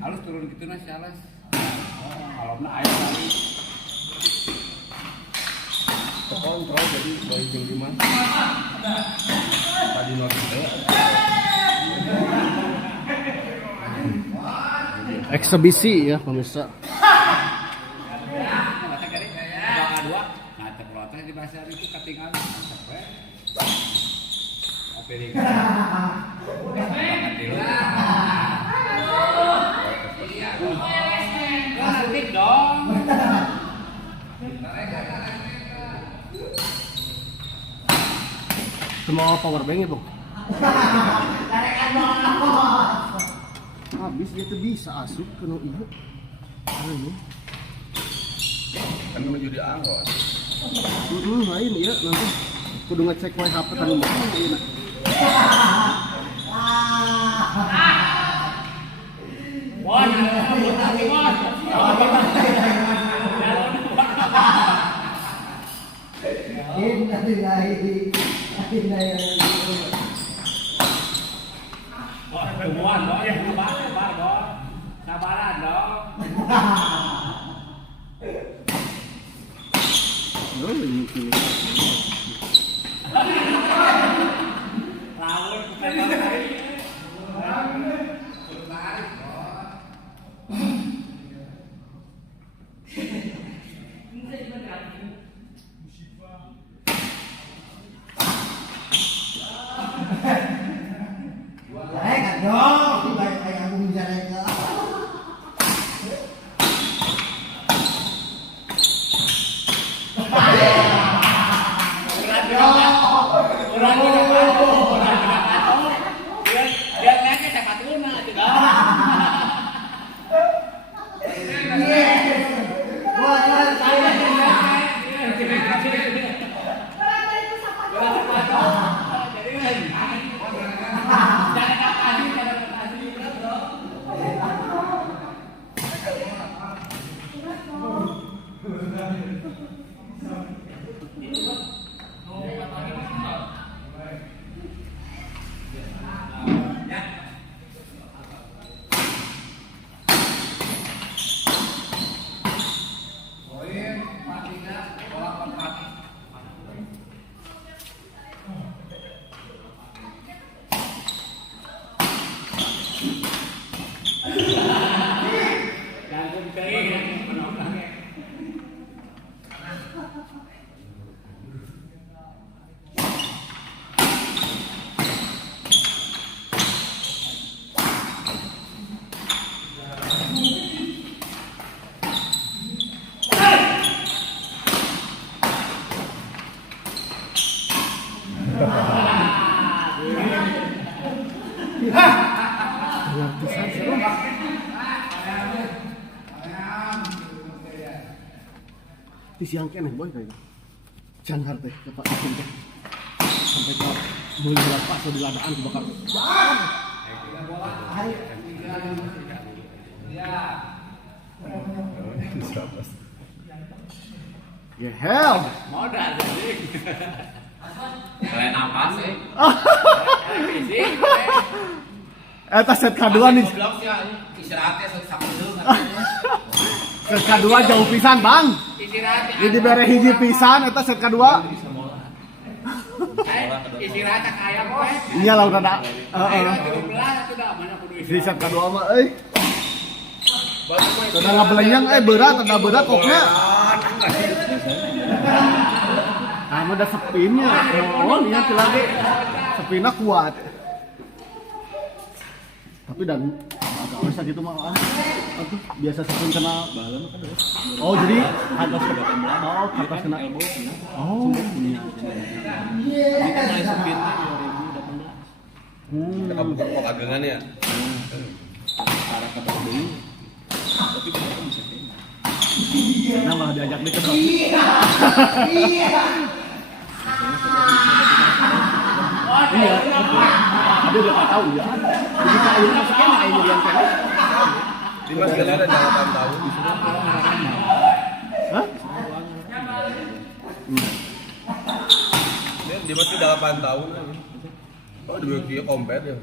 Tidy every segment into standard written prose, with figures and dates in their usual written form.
Halus turun gitu nasi alas. Kalau na air kali. Kontrol jadi bayi jeung di mana. Tadi not itu. Eksebisi ya pemirsa. Dua. Nah, terprotes di pasar itu ketinggalan. Opening. Aktif dong. Semua power bank ya, Bang? Habis dia tuh bisa asup ke no ieu. Ini. Kan menuju di angkot. Lain ya nanti kudu ngecek wae HP tadi mah. Temuan dong, ya sabar dong, sabaran dong. Ini Lawan di siang keneh boy kayaknya. Jangan teh ke Pak Isin teh. Sampai ke beli berapa so di ladaan kebakar. Ya hell. modal jadi. Kalian apa sih? Eta set kedua nih. Istirahatnya satu Set kedua jauh pisan, Bang. Ini dibere hiji pisan eta set kedua. Istirahat cak ayam we. Iya lah udah. Heeh. Di set kedua mah euy. Sudah ngabelenyang berat, ada berat koknya. Ah, ada sepinnya. Oh, lihat lagi. Sepinnya kuat. Tapi dan agak besar gitu mah. Aduh, biasa sepin kena balan kan. Oh, jadi atas ke 18. Oh, atas kena elbow. Oh, iya. Kita mulai sepin 2018. Kita bukan kok agengan ya. Arah kata deui. Tapi kita bisa kena. Nah, malah diajak deket. Iya. Iya. Ada udah tahu ya. Jadi kayu masuknya mah ini yang kena. Dimas kena ada 8 tahun. Hah? Dimas itu 8 tahun. Oh, dia kompet ya.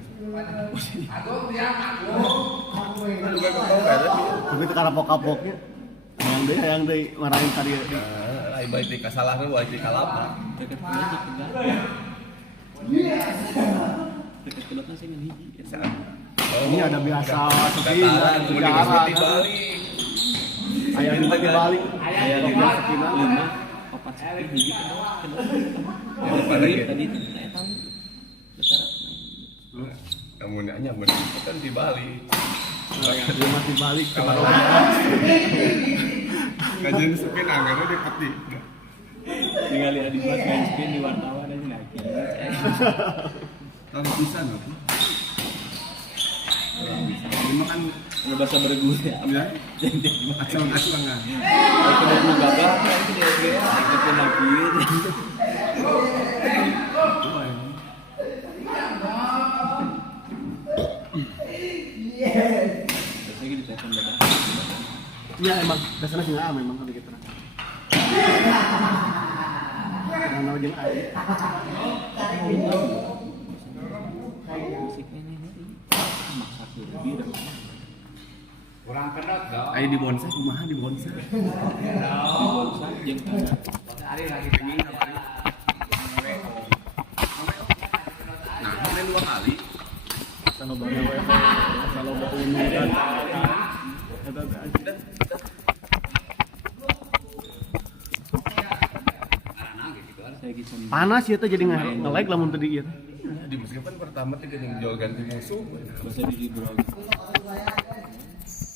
Agung dia agung. Juga sampai ke bawah ada dia. Tapi itu karena pokapoknya. Hayang deui marahin ka dieu. Nah, ai baik di kasalahan baik di kalapa. Deket banget enggak. Deket kedoknya sih ngan hiji. Ini ada biasa sepi, Dataran, tiga kemudian arah. di balik. Ayah di balik. Ayah Tiga lima, sekina. lima, opat sepi hiji kedok. Daripada gitu. Tadi itu saya tahu. Dataran. Kamu nanya bener kan di Bali. Dia masih balik ke Kalau Baroka. kajian sepin anggarnya di peti. Ningali Adi Mas main spin di wartawan aja lagi. Kalau bisa nggak? Ini kan Ngebahasa berguna. ya, asal nggak. Aku udah ngegagal, aku di SG, aku lagi. Biasanya gitu telepon dadah. Iya emang dasarnya sih nggak memang ada gitu. Karena jeung air. Musiknya ini maksa lebih dah. Kurang kedot dong. Ayo di bonsai, kumaha di bonsai. Bonsai jeung kana. Hari lagi tinggi. Nah, main 2 kali. Kalau bawa WP, kalau bawa unu dan Saya gitu. panas ya tuh jadi nge-like lamun tadi ieu. Di meskipun pertama tuh gini jual ganti musuh. Bahasa di Bro.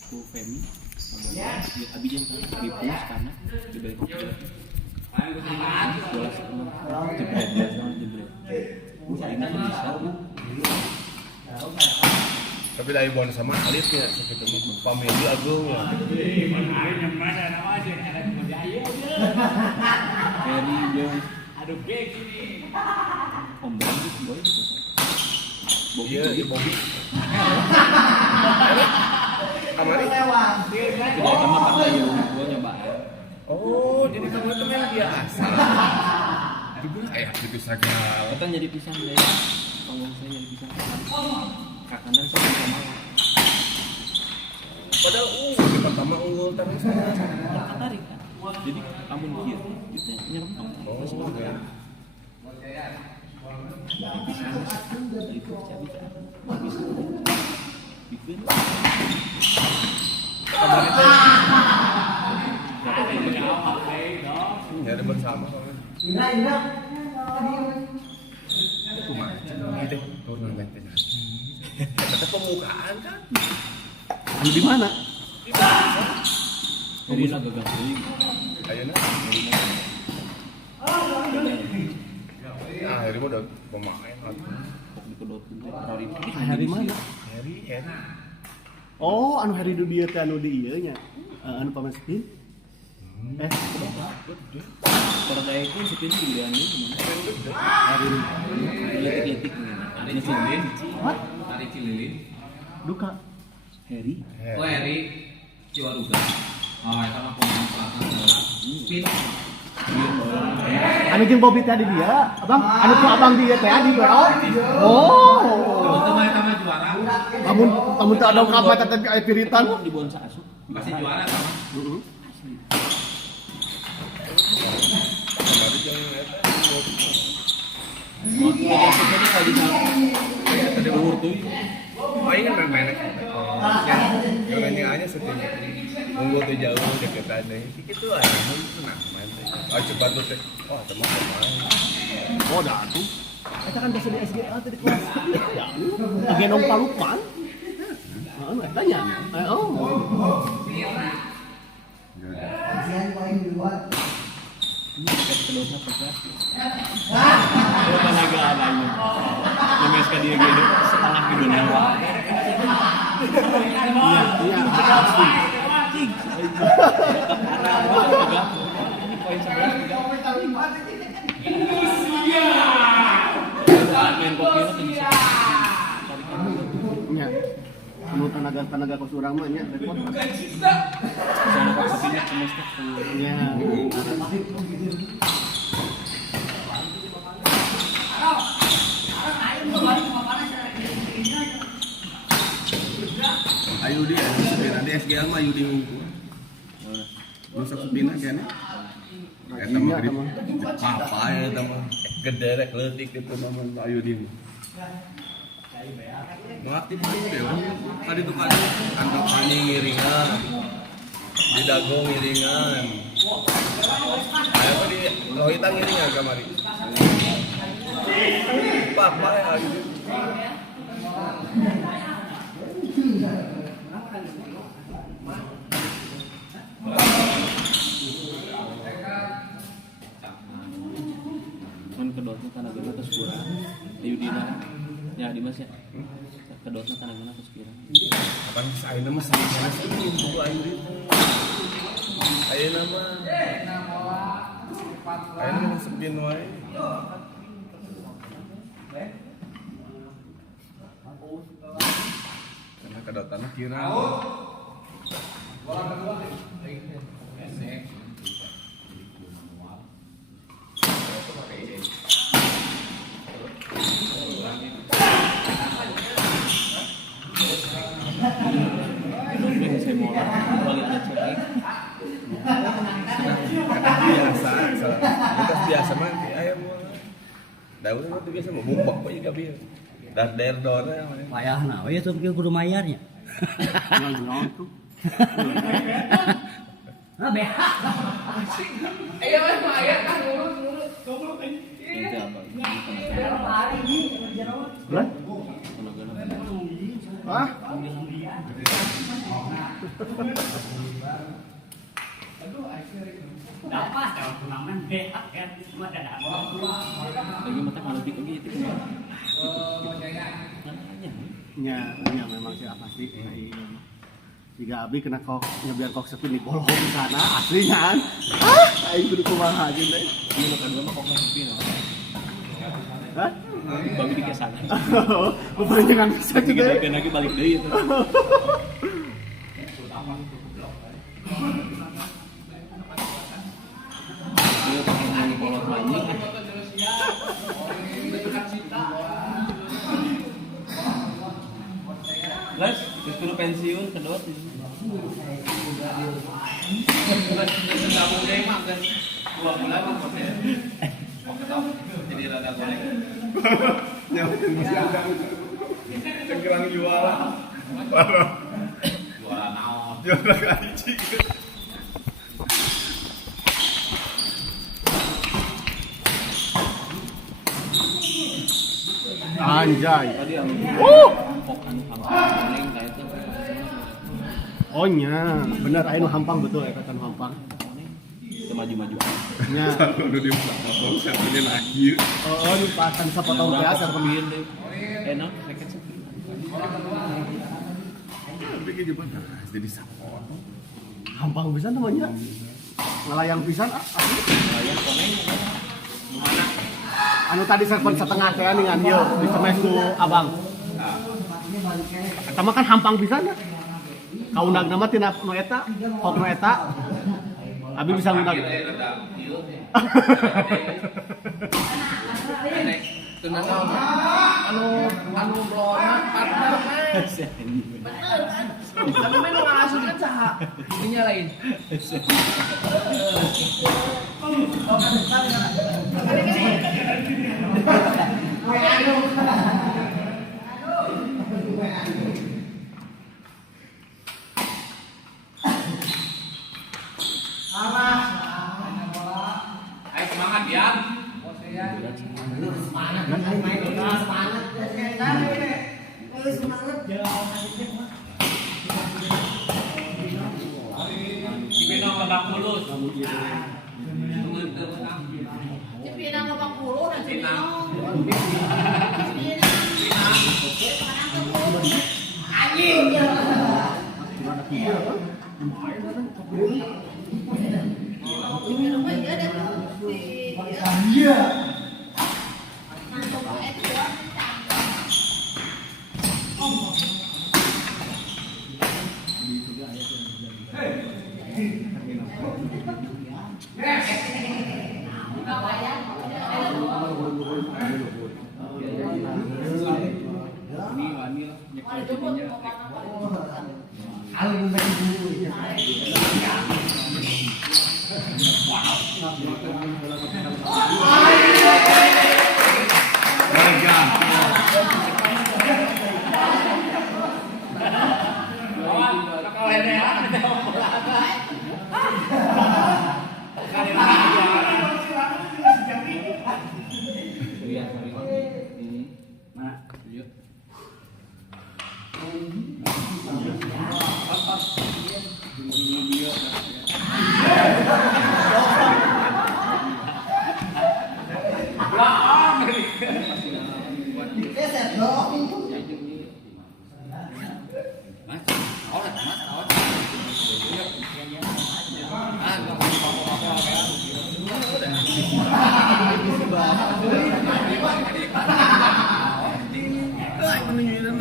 Ku Femi. Abi jeung kana Ripus kana di balik kopi. Bola sama jebret biasa jebret. Ini bisa. Tapi dari bonsai sama alisnya segitu family agung ya. Heri jeung Aduh kayak gini. Om Bandit boy gitu. Iya, di Bobby. Kamari. Tidak sama pakai gua nyoba. Oh, jadi kamu itu main biasa. Dibilang kayak gitu segala. Kita jadi pisang deh. Panggung saya jadi pisang. Kakanan saya bisa malah. Padahal di pertama unggul terus. Tertarik kan. Jadi kamu kieu gitu nyerempang. Oh, Terus oke. pisang itu jadi bisa. Bikin. Ya ada bersama soalnya. Itu mah gitu turun nanti. Ada pembukaan kan? Anu di mana? Jadi lah gagal beli. Ayeuna. Ah, hari mah udah pemain lagi. Kok dikedotkeun teh Rory. Hari mana? Harry. Oh, anu hari du dieu teh anu di ieu nya. Anu pamain spin. Kalau saya itu spin di gimana? Hari ini. Letik-letik nih. Ada Cililin. What? Hari Cililin. Duka. Harry. Oh Eri Ciwaruga. Oh, itu mah pemanfaatan bola. Spin. Anu jeung Bobby tadi dia, Abang. Anu tuh Abang dia teh di bro. Oh. Itu mah juara. Kamu teu ada kapal tapi aya piritan. Di Bonsa asup. Masih juara kan? Heeh. Kemarin yang eta. Mau asupnya dia kalau di sana. Tadi umur tuh. Main kan main-main. Ya, yang nanya setting. Unggul tuh jauh deketan deh. Gitu aja. Nah, main. Ah cepat tuh teh. Oh, teman-teman. Oh, dah tuh. Eta kan biasa di SGA tadi kelas. Ya, agenong palupan. Anu eta nya. Oh. Ini dekat kedotnya pegas. Kalau mana gak ada ini. Ngemes ka dia gitu. Salah di dunia. Iya, asli. Ini poin 11. Main kopi itu bisa. Nya. Anu tenaga kos urang mah nya repot. Sana kok sepinya semester. Nya. Ayudi anu sepina di SGL mah Ayudi ngumpul. Nusa sepina kene. Eta mah gede. Apa eta mah gede rek leutik kitu mah Ayudi. Mau aktif deh. Tadi tuh kan kantong pani ngiringan. Di dago ngiringan. Ayo di lohitan ngiringan kamari. Papa ya Ayudi. Kan kedotnya karena gana terus kurang Yudina ya Dimas ya kedotnya karena gana terus kurang Apaan sih ayeuna mah salah sih kudu Ayudi. Ayeuna mah sepin wae. Karena kedatangan kira. kedotnya saya mau balik ada cek Biasa, biasa mah ayam mah. Daun itu biasa mah bumbak we juga bieu. Der dona. Payahna we tuh kieu kudu mayarnya. Naon tuh? Nah, beha. Ayo mah aya kan ngurut. nanti apa Lah? karena gana Hah? Dapat kalau turnamen beha kan cuma ada. lagi mata kalau tiga gitu kan Nya memang sih apa sih? Jika Abi kena kok nyebiar kok sepi di kolong di sana aslinya kan. Aing kudu kumaha aja deh. ini lo kedua mah kok ngasih no Hah? babi di kesan Rupanya kan bisa kita juga. pengen lagi balik deh itu dia pakai nyanyi kolot lagi Les, terus pensiun kedot Jadi rada goreng. Nyawatin musang. Cengkerang jualan. Jualan naon? Jualan kaji. Anjay. tadi yang kok anu goreng kayak itu Oh nya, bener aya nu hampang betul eta kan hampang. itu maju-maju Nya. Udah di belakang siapanya lagi. Oh, nu pasan sapotong beas sareng pembieu. enak sakit sakit Tapi kayak gimana? Jadi sapot. Hampang pisan namanya. Ngelayang pisan asli. layan koneng Anu tadi server setengah teh ningan ieu di semes ku Abang. Eta mah kan hampang pisan ya. Kaundang nama tina nu eta, kok nu eta. Abi bisa ngundang. Tenan anu blona partner mah. Anu mah ngasuh kan saha? Dinyalain. Ayo semangat ya. Dipinang lebak mulus. Pinang 80 dan Pinang. Anjing. Iya. ini wani lah nyekol jadinya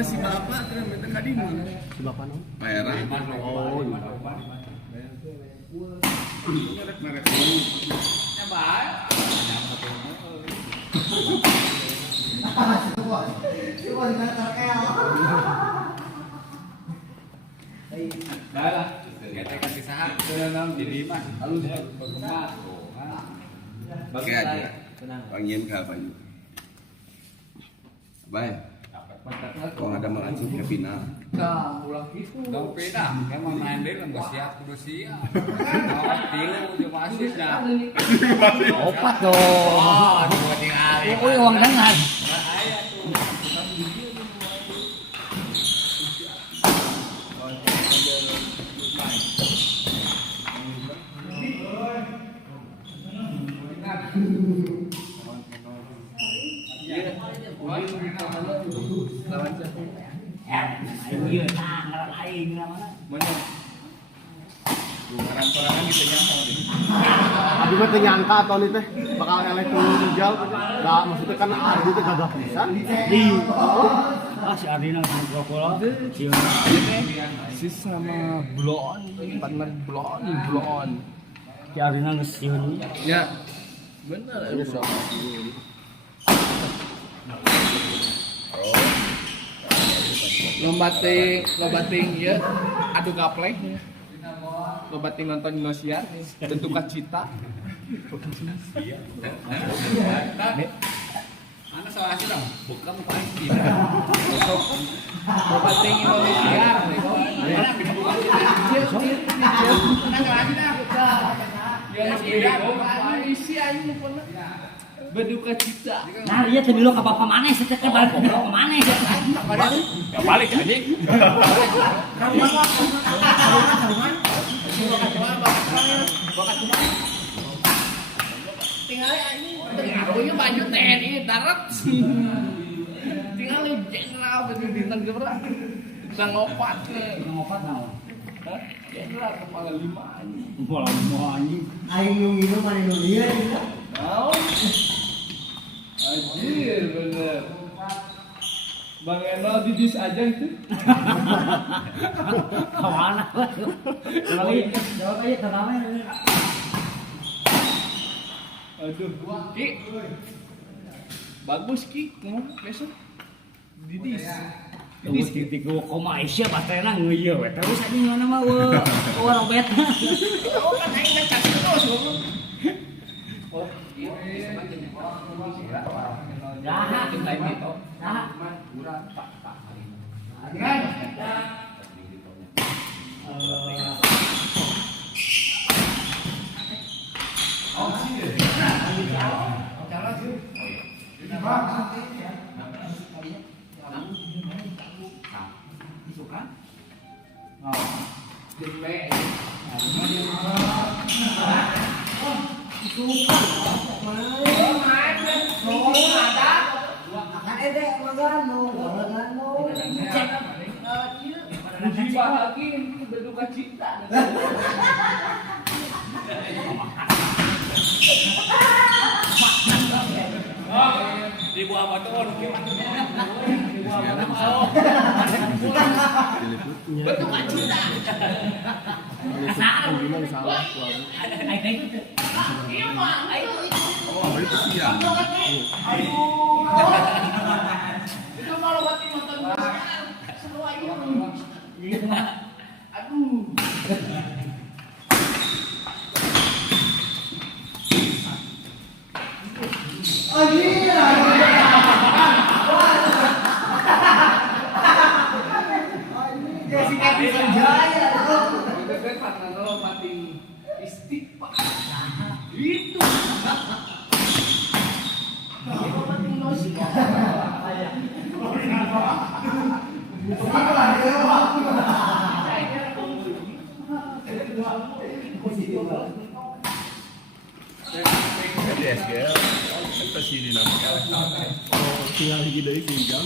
Si bapak kan minta kadimu. Si bapak no. Merah. Oh, iya. Kita kasih saham jadi mah halus berkembang. Pakai aja. Panggil ke apa yuk? Baik. Kalau ada mengacu ke final. Dong beda, emang main deh nggak siap kudu siap. Kalau tilu udah wasit dah. Opat dong. Dua tinggal. Oh, uang dengar. Iya, nah, lain namanya. Orang-orang gitu nyampe. Abi mah teu nyangka tahun itu teh bakal eleh turun hijau. Enggak maksudnya kan Ardi teh gagah pisan. Ah, si Ardina sama Krokola. Si sama blon, partner blon. Si Ardina ngesiun. Ya. Bener. Lomba ting ya adu gaplek lomba ting nonton Indosiar bentuk cita Mana salah sih dong? Bukan paling lomba ting Indosiar isi aja berduka cita. Nah, dia tadi lo ke bapak mana sih? Teh balik ke bapak mana sih? ya balik anjing. Tinggal anjing baju TNI darat. Tinggal jenderal bintang gerak. Bisa ngopat Ngopat naon? jenderal kepala 5 anjing. Kepala mau anjing. Aing nunggu mana nunggu Anjir bener. Bang Eno didis aja itu. Kemana? Jawab aja ternama. Aduh, Ki. Bagus Ki, ngomong besok. Didis. Tunggu titik gua koma Aisyah batena ngeuyeul we. Terus anjing mana mah robet. Oh kan aing kan kasih terus ngomong. Jahat. Jahat. Dibahagiin berduka cita. Ibu apa tuh? Berduka cita. Gimana salah tuan. Iya mah, ayo itu. Oh, itu siang. Itu malu buat nonton semua itu. Jadi SGL kan pasti dinamika Oh, tinggal hiji deui sih jam.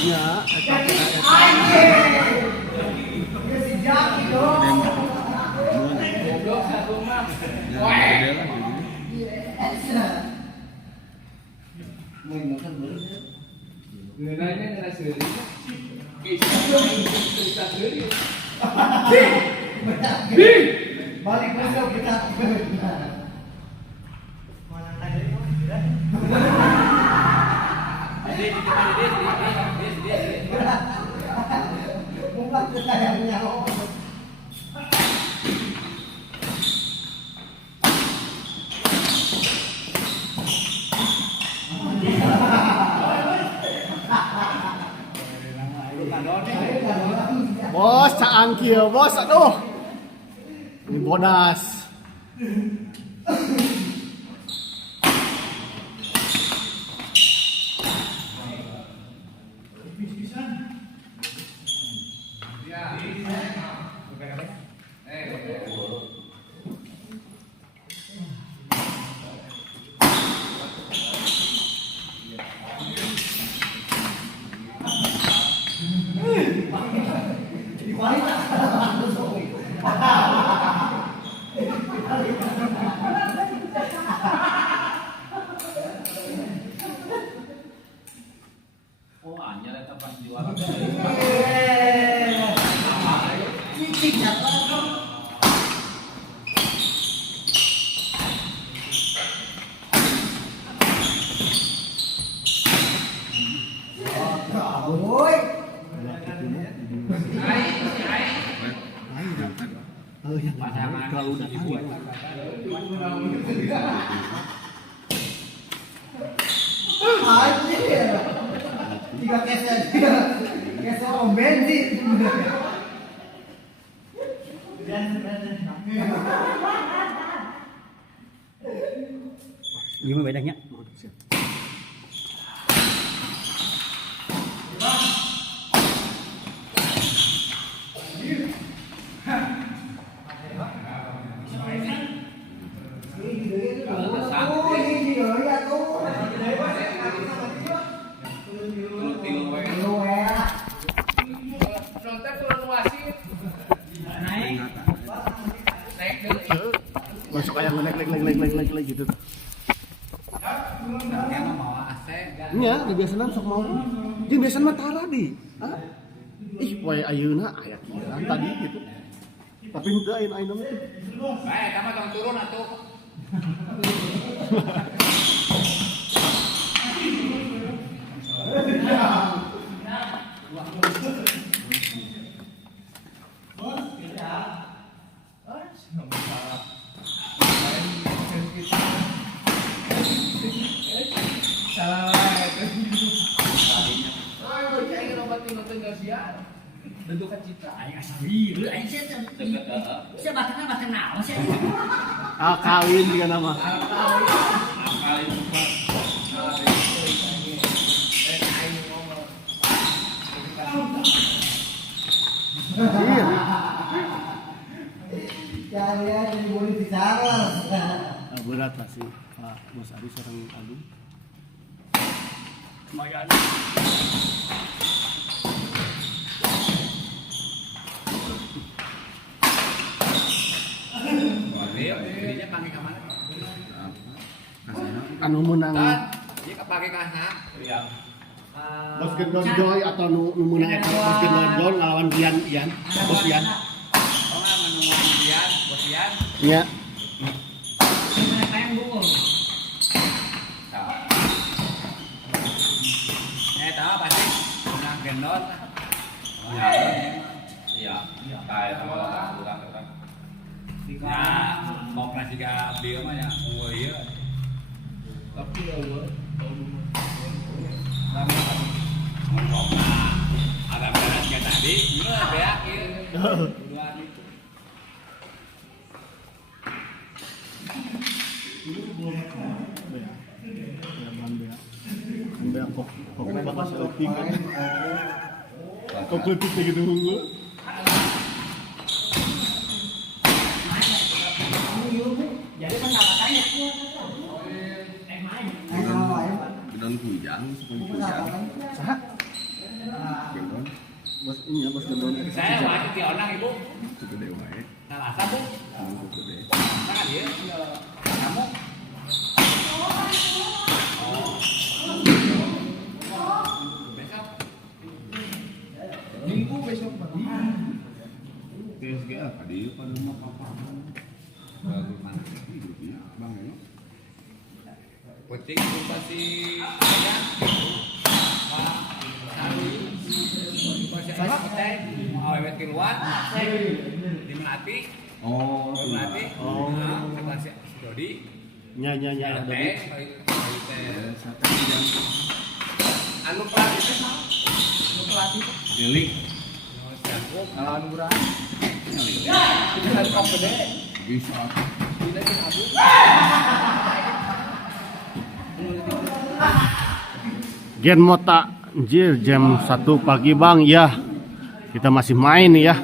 Iya, Ngeunanya ngena seuring. Bisa seuring. Balik masuk kita. Bukan kekayanya. Bos, caang kieu, bos. Aduh. Ini bodas. Oh, anyar eta pas juara. Oh, yang terlalu datang. Anjir. Tiga keset. Keset om bensin. Gimana bedanya? Nonton turun wasit. Naik deui. Masuk kayak ngelek gitu. Iya, di biasana sok mau. Jeung biasana tara di. Hah? Ih, poe ayeuna aya kiraan tadi gitu. Tapi henteu ayeuna mah teh. Bae, eta mah tong turun atuh. Bentukan citra. Aing asa bieu aing sia teh. Sia batang naon sia. Ah, kawin juga nama. Iya. Kalian jadi boleh bicara. Berat pasti Pak Bos Ari seorang Agung. Lumayan. Jadinya pakai ka mana? Anu menang Dia kepake ka anak. Iya. Bos Gendon Joy atau nu menang eta Bos Gendon Joy ngelawan Ian. Bos Ian. Oh, menunggu Ian, Bos Ian. Iya. karena jika dia mah ya oh iya Tapi ya Allah. ada beresnya tadi gimana beakin dua itu Bea kok bakal sleeping kan. Kok kletik kayak gitu gua. Gedon kujang, seperti kujang. Saha? Gedon, Bos ini ya bos gedon. saya wajib di orang ibu itu gede wae. salah satu Itu gede. sangat dia kamu besok Minggu besok Pak. TSG apa dia pada mau apa? Baru mana? Hidup ya, Bang ya. kucing itu pasti saya saya percaya awet keluar di melati Oh, di melati kata si Dodi Nya ada teh anu pelatih teh anu pelatih Delik. Alan murah. Kita kok gede. Bisa. Kita kan abu. Gen Mota, anjir jam 1 pagi bang, ya kita masih main nih ya.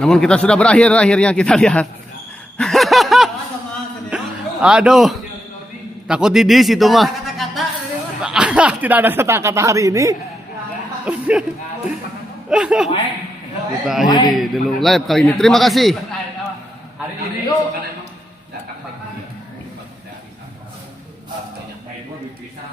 Namun kita sudah berakhir akhirnya kita lihat. Aduh, takut didis itu mah. Tidak ada kata-kata hari ini. Kita akhiri dulu live kali ini. Terima kasih. hari ini kan emang datang lagi. Dari bisa